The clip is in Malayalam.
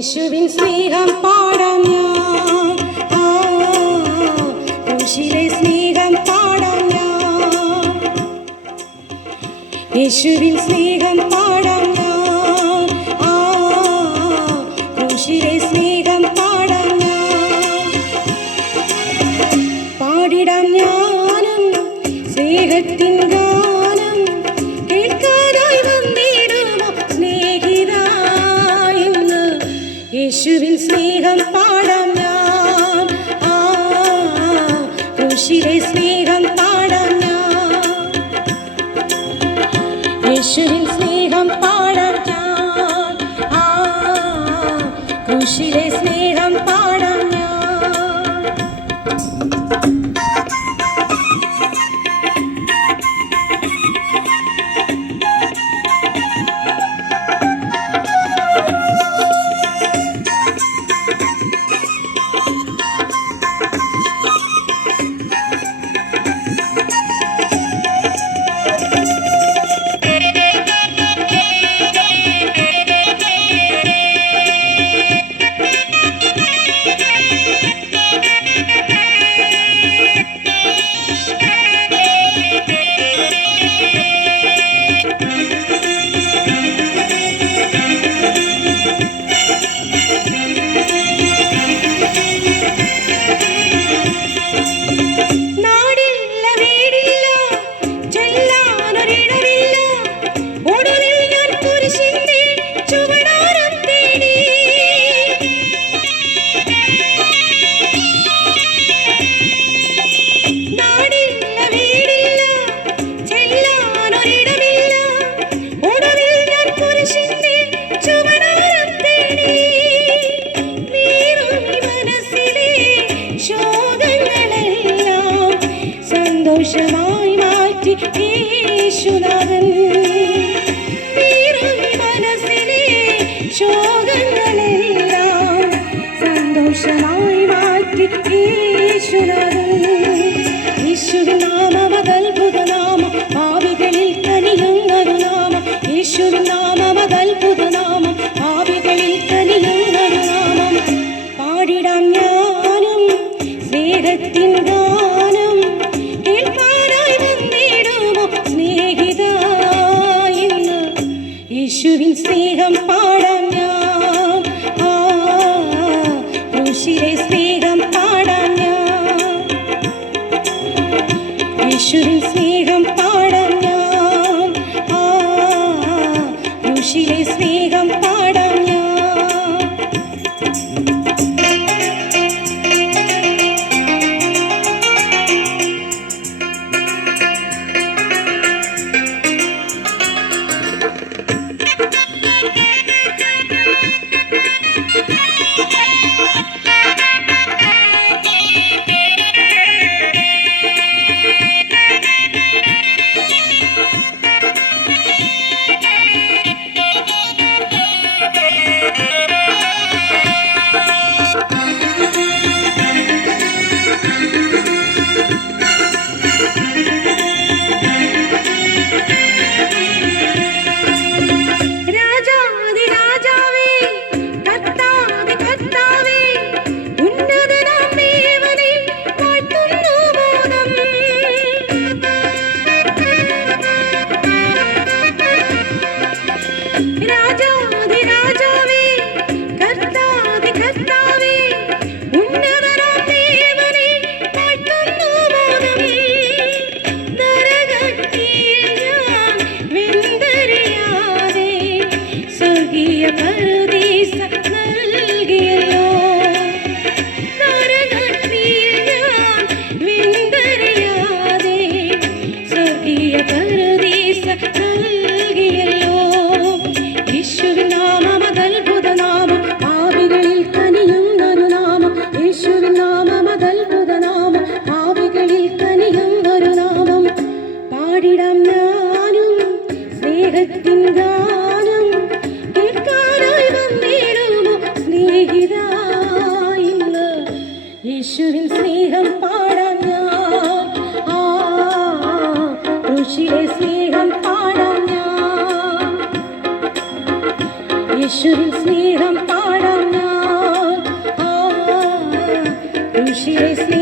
യേശുവിൻ സ്നേഹം പാടാം ഞാൻ, ക്രൂശിലെ സ്നേഹം പാടാം ഞാൻ. യേശുവിൻ സ്നേഹം പാടാം ഞാൻ, ക്രൂശിലെ സ്നേഹം പാടാം ഞാൻ. പാടിടാം ഞാനും സ്നേഹത്തിൻ ഗാനം, കേൾക്കാനായി വന്നിടുമോ സ്നേഹിതാ ഇന്ന്. യേശുവിൻ സ്നേഹം പാടാം ഞാൻ, ക്രൂശിലെ സ്നേഹം പാടാം ഞാൻ. യേശുവിൻ സ്നേഹം പാടാം ഞാൻ, ക്രൂശിലെ സ്നേഹം പാടാം ഞാൻ. സന്തോഷമായി മാറ്റി യേശുനാഥൻ, മനസ്സിലെ ശോകങ്ങളെല്ലാം സന്തോഷമായി മാറ്റി യേശുനാഥൻ. യേശുവിൻ നാമം അതത്ഭുത നാമം, പാപികളിൽ കനിയുന്നൊരു നാമം. യേശുവിൻ നാമം അതത്ഭുത നാമം, പാപികളിൽ കനിയുന്നൊരു നാമം. പാടിടാം ഞാനും സ്നേഹത്തിൻ ഗാനം, കേൾക്കാനായി വന്നിടുമോ സ്നേഹിതാ ഇന്ന്. യേശുവിൻ സ്നേഹം പാടാം ഞാൻ, ക്രൂശിലെ സ്നേഹം പാടാം ഞാൻ. യേശുവിൻ സ്നേഹം പാടാം ഞാൻ, ക്രൂശിലെ സ്നേഹം പാടാം ഞാൻ. പാടിടാം ഞാനും സ്നേഹത്തിൻ ഗാനം, കേൾക്കാനായി വന്നിടുമോ സ്നേഹിതാ ഇന്ന്. യേശുവിൻ സ്നേഹം പാടാം ഞാൻ, ക്രൂശിലെ സ്നേഹം പാടാം ഞാൻ. യേശുവിൻ സ്നേഹം പാടാം ഞാൻ. മനുഷ്യരെ